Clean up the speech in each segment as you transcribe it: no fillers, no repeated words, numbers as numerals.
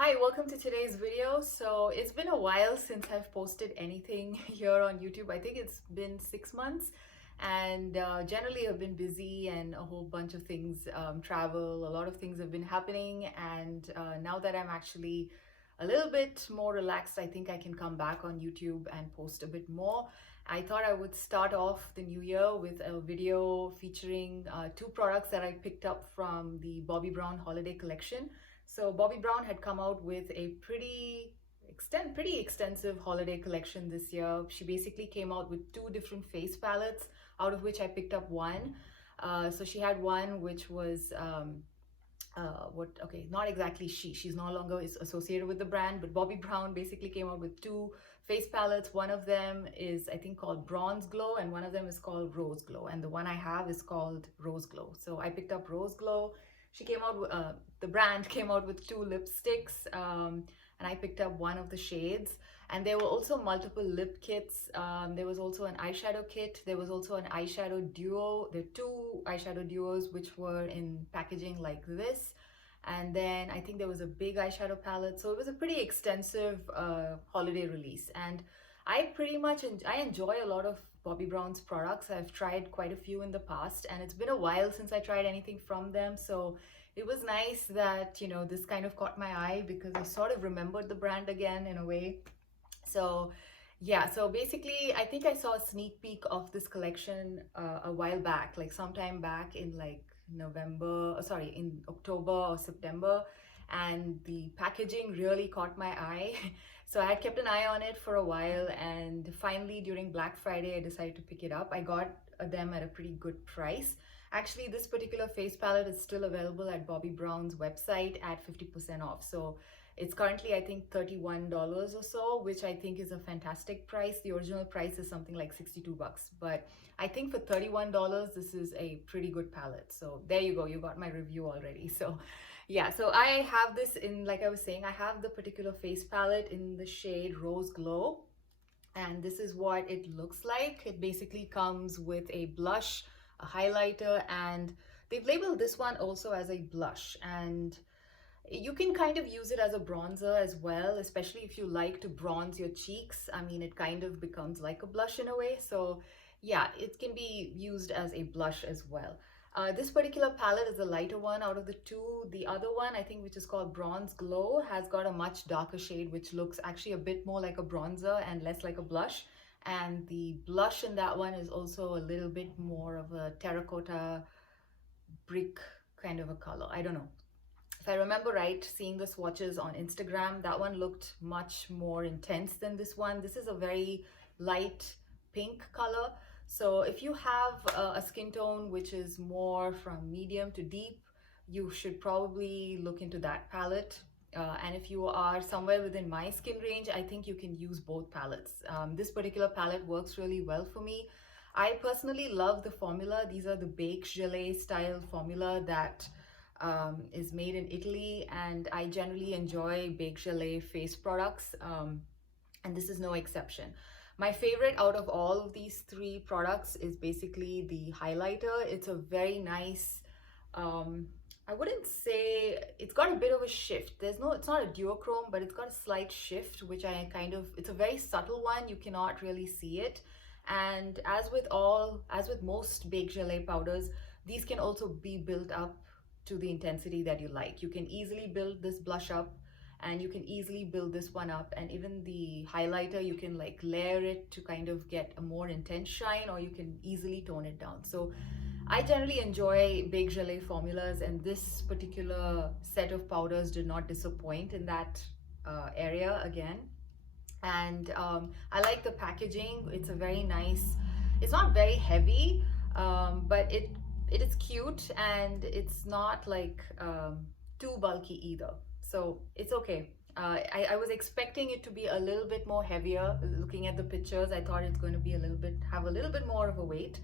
Hi, welcome to today's video. So it's been a while since I've posted anything here on YouTube. I think it's been 6 months, and generally I've been busy and a whole bunch of things, travel, a lot of things have been happening. And now that I'm actually a little bit more relaxed, I think I can come back on YouTube and post a bit more. I thought I would start off the new year with a video featuring two products that I picked up from the Bobbi Brown holiday collection. So Bobbi Brown had come out with a pretty extensive holiday collection this year. She basically came out with two different face palettes, out of which I picked up one. So she had one which was not exactly she's no longer is associated with the brand, but Bobbi Brown basically came out with two face palettes. One of them is, I think, called Bronze Glow, and one of them is called Rose Glow, and the one I have is called Rose Glow. So I picked up Rose Glow. She came out with the brand came out with two lipsticks, and I picked up one of the shades. And there were also multiple lip kits. There was also an eyeshadow kit. There was also an eyeshadow duo. There are two eyeshadow duos which were in packaging like this. And then I think there was a big eyeshadow palette. So it was a pretty extensive holiday release. And I enjoy a lot of Bobbi Brown's products. I've tried quite a few in the past, and it's been a while since I tried anything from them. So it was nice that, this kind of caught my eye because I sort of remembered the brand again in a way. So yeah, so basically I think I saw a sneak peek of this collection a while back, like sometime back in like in October or September, and the packaging really caught my eye. So I had kept an eye on it for a while, and finally during Black Friday I decided to pick it up. I got them at a pretty good price. Actually, this particular face palette is still available at Bobbi Brown's website at 50% off. So it's currently, I think, $31 or so, which I think is a fantastic price. The original price is something like 62 bucks, but I think for $31, this is a pretty good palette. So there you go, you got my review already. So yeah, so I have this in, like I was saying, I have the particular face palette in the shade Rose Glow, and this is what it looks like. It basically comes with a blush, a highlighter, and they've labeled this one also as a blush, and you can kind of use it as a bronzer as well, especially if you like to bronze your cheeks. I mean, it kind of becomes like a blush in a way. So yeah, it can be used as a blush as well. This particular palette is the lighter one out of the two. The other one, I think, which is called Bronze Glow, has got a much darker shade, which looks actually a bit more like a bronzer and less like a blush. And the blush in that one is also a little bit more of a terracotta brick kind of a color. I don't know. If I remember right, seeing the swatches on Instagram, that one looked much more intense than this one. This is a very light pink color. So if you have a skin tone which is more from medium to deep, you should probably look into that palette. And if you are somewhere within my skin range, I think you can use both palettes. This particular palette works really well for me. I personally love the formula. These are the Bake Gelée style formula that is made in Italy, and I generally enjoy Bake Gelée face products, and this is no exception. My favorite out of all of these three products is basically the highlighter. It's a very nice, I wouldn't say, it's got a bit of a shift. It's not a duochrome, but it's got a slight shift, which it's a very subtle one. You cannot really see it. And as with most Bake Gelée powders, these can also be built up to the intensity that you like. You can easily build this blush up, and you can easily build this one up, and even the highlighter, you can like layer it to kind of get a more intense shine, or you can easily tone it down. So I generally enjoy Bake Gelée formulas, and this particular set of powders did not disappoint in that area again. And I like the packaging. It's a very nice, it's not very heavy, but it is cute, and it's not like too bulky either. So it's okay. I was expecting it to be a little bit more heavier. Looking at the pictures, I thought it's going to be have a little bit more of a weight,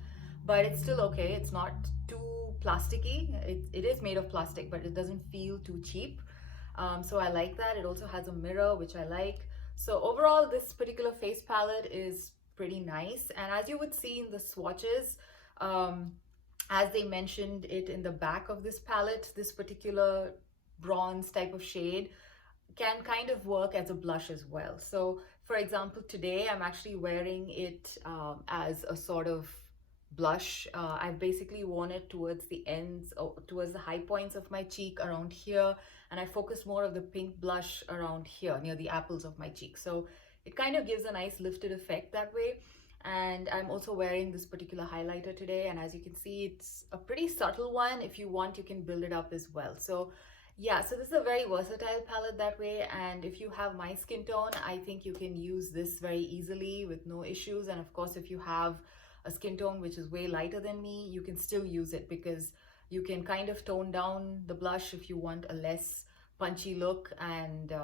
but it's still okay. It's not too plasticky. It is made of plastic, but it doesn't feel too cheap. So I like that. It also has a mirror, which I like. So overall, this particular face palette is pretty nice. And as you would see in the swatches, as they mentioned it in the back of this palette, this particular bronze type of shade can kind of work as a blush as well. So for example, today I'm actually wearing it as a sort of blush. I've basically worn it towards the ends, or towards the high points of my cheek around here, and I focused more of the pink blush around here near the apples of my cheek. So it kind of gives a nice lifted effect that way. And I'm also wearing this particular highlighter today, and as you can see, it's a pretty subtle one. If you want, you can build it up as well. So yeah, so this is a very versatile palette that way, and if you have my skin tone, I think you can use this very easily with no issues. And of course, if you have a skin tone which is way lighter than me, you can still use it, because you can kind of tone down the blush if you want a less punchy look. And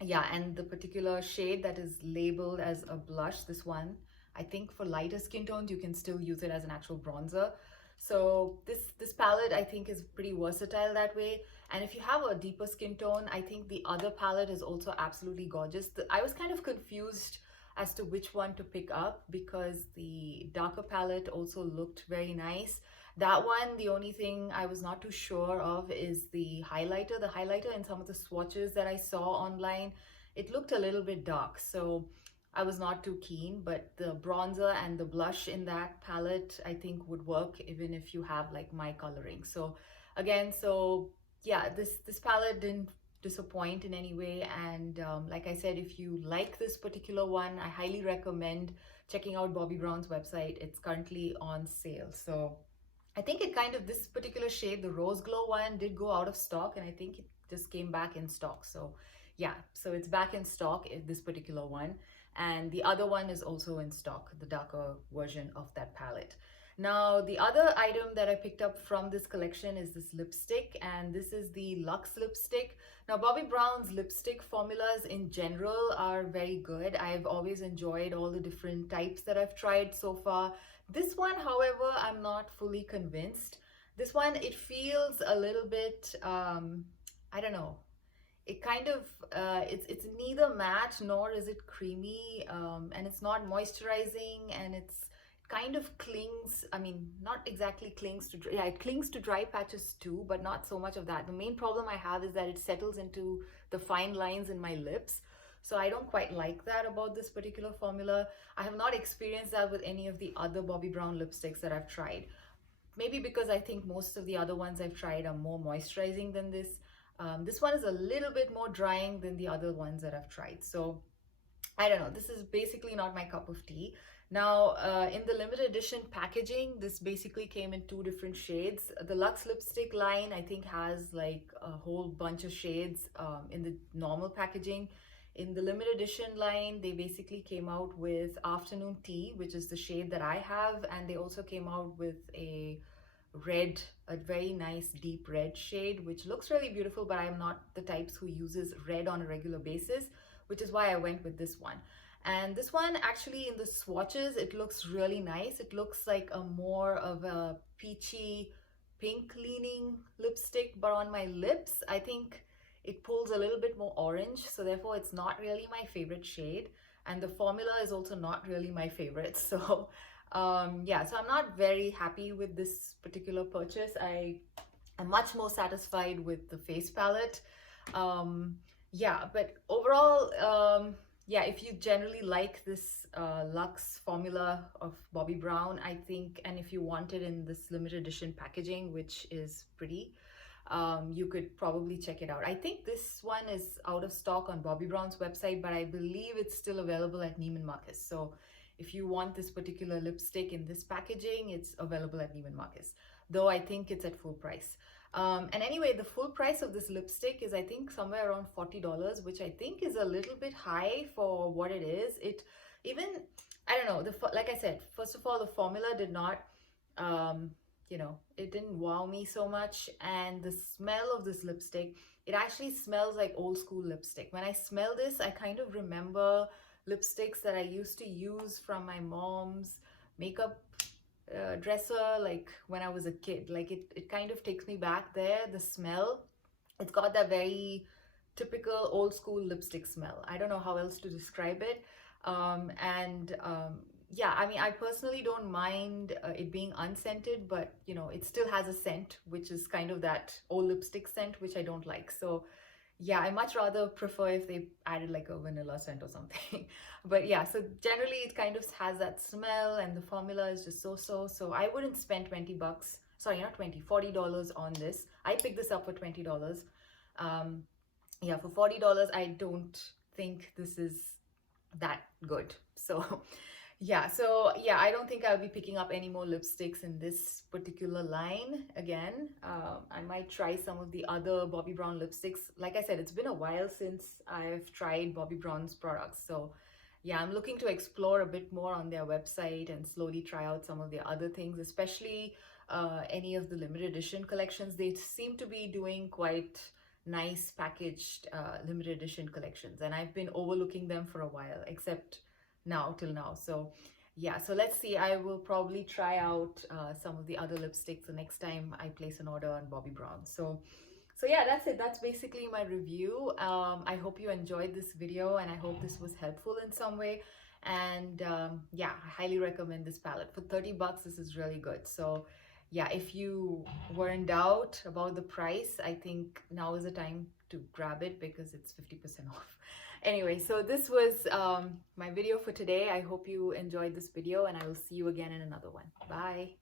yeah, and the particular shade that is labeled as a blush, this one, I think for lighter skin tones, you can still use it as an actual bronzer. So this palette, I think, is pretty versatile that way. And if you have a deeper skin tone, I think the other palette is also absolutely gorgeous. I was kind of confused as to which one to pick up, because the darker palette also looked very nice. That one, the only thing I was not too sure of is the highlighter. The highlighter in some of the swatches that I saw online, it looked a little bit dark. So I was not too keen, but the bronzer and the blush in that palette, I think, would work even if you have like my coloring. So again, so yeah, this palette didn't disappoint in any way. And like I said, if you like this particular one, I highly recommend checking out Bobbi Brown's website. It's currently on sale. So I think it kind of, this particular shade, the rose glow one, did go out of stock, and I think it just came back in stock. So yeah, so it's back in stock, this particular one. And the other one is also in stock, the darker version of that palette. Now, the other item that I picked up from this collection is this lipstick, and this is the Luxe lipstick. Now, Bobbi Brown's lipstick formulas in general are very good. I've always enjoyed all the different types that I've tried so far. This one, however, I'm not fully convinced. This one, it feels a little bit, I don't know, it kind of it's neither matte nor is it creamy, and it's not moisturizing, and it's kind of clings, I mean, not exactly clings to, yeah, it clings to dry patches too, but not so much of that. The main problem I have is that it settles into the fine lines in my lips. So I don't quite like that about this particular formula. I have not experienced that with any of the other Bobbi Brown lipsticks that I've tried. Maybe because I think most of the other ones I've tried are more moisturizing than this. This one is a little bit more drying than the other ones that I've tried. So I don't know, this is basically not my cup of tea. Now, in the limited edition packaging, this basically came in two different shades. The Luxe lipstick line, I think, has like a whole bunch of shades in the normal packaging. In the limited edition line, they basically came out with Afternoon Tea, which is the shade that I have, and they also came out with a red, a very nice deep red shade, which looks really beautiful, but I'm not the types who uses red on a regular basis, which is why I went with this one. And this one, actually, in the swatches, it looks really nice. It looks like a more of a peachy pink leaning lipstick, but on my lips, I think it pulls a little bit more orange, so therefore it's not really my favorite shade, and the formula is also not really my favorite. So yeah, so I'm not very happy with this particular purchase. I am much more satisfied with the face palette. Yeah, but overall, yeah, if you generally like this Luxe formula of Bobbi Brown, I think, and if you want it in this limited edition packaging, which is pretty, you could probably check it out. I think this one is out of stock on Bobbi Brown's website, but I believe it's still available at Neiman Marcus. So if you want this particular lipstick in this packaging, it's available at Neiman Marcus, though I think it's at full price. And anyway, the full price of this lipstick is, I think, somewhere around $40, which I think is a little bit high for what it is. It even, I don't know, like I said, first of all, the formula did not, you know, it didn't wow me so much. And the smell of this lipstick, it actually smells like old school lipstick. When I smell this, I kind of remember lipsticks that I used to use from my mom's makeup dresser, like when I was a kid. Like it kind of takes me back there. The smell, it's got that very typical old school lipstick smell. I don't know how else to describe it. Yeah, I mean, I personally don't mind it being unscented, but you know, it still has a scent, which is kind of that old lipstick scent, which I don't like. So yeah, I much rather prefer if they added like a vanilla scent or something. But yeah, so generally it kind of has that smell and the formula is just so. So I wouldn't spend 20 bucks. Sorry, not 20, $40 on this. I picked this up for $20. Um, yeah, for $40, I don't think this is that good. So yeah, I don't think I'll be picking up any more lipsticks in this particular line again. I might try some of the other Bobbi Brown lipsticks. Like I said, it's been a while since I've tried Bobbi Brown's products. So yeah, I'm looking to explore a bit more on their website and slowly try out some of their other things, especially any of the limited edition collections. They seem to be doing quite nice packaged limited edition collections, and I've been overlooking them for a while, except now till now. So yeah, so let's see. I will probably try out some of the other lipsticks the next time I place an order on Bobbi Brown. So yeah, that's it. That's basically my review. I hope you enjoyed this video and I hope this was helpful in some way. And yeah, I highly recommend this palette. For 30 bucks, this is really good. So yeah, if you were in doubt about the price, I think now is the time to grab it because it's 50% off. Anyway, so this was my video for today. I hope you enjoyed this video and I will see you again in another one. Bye.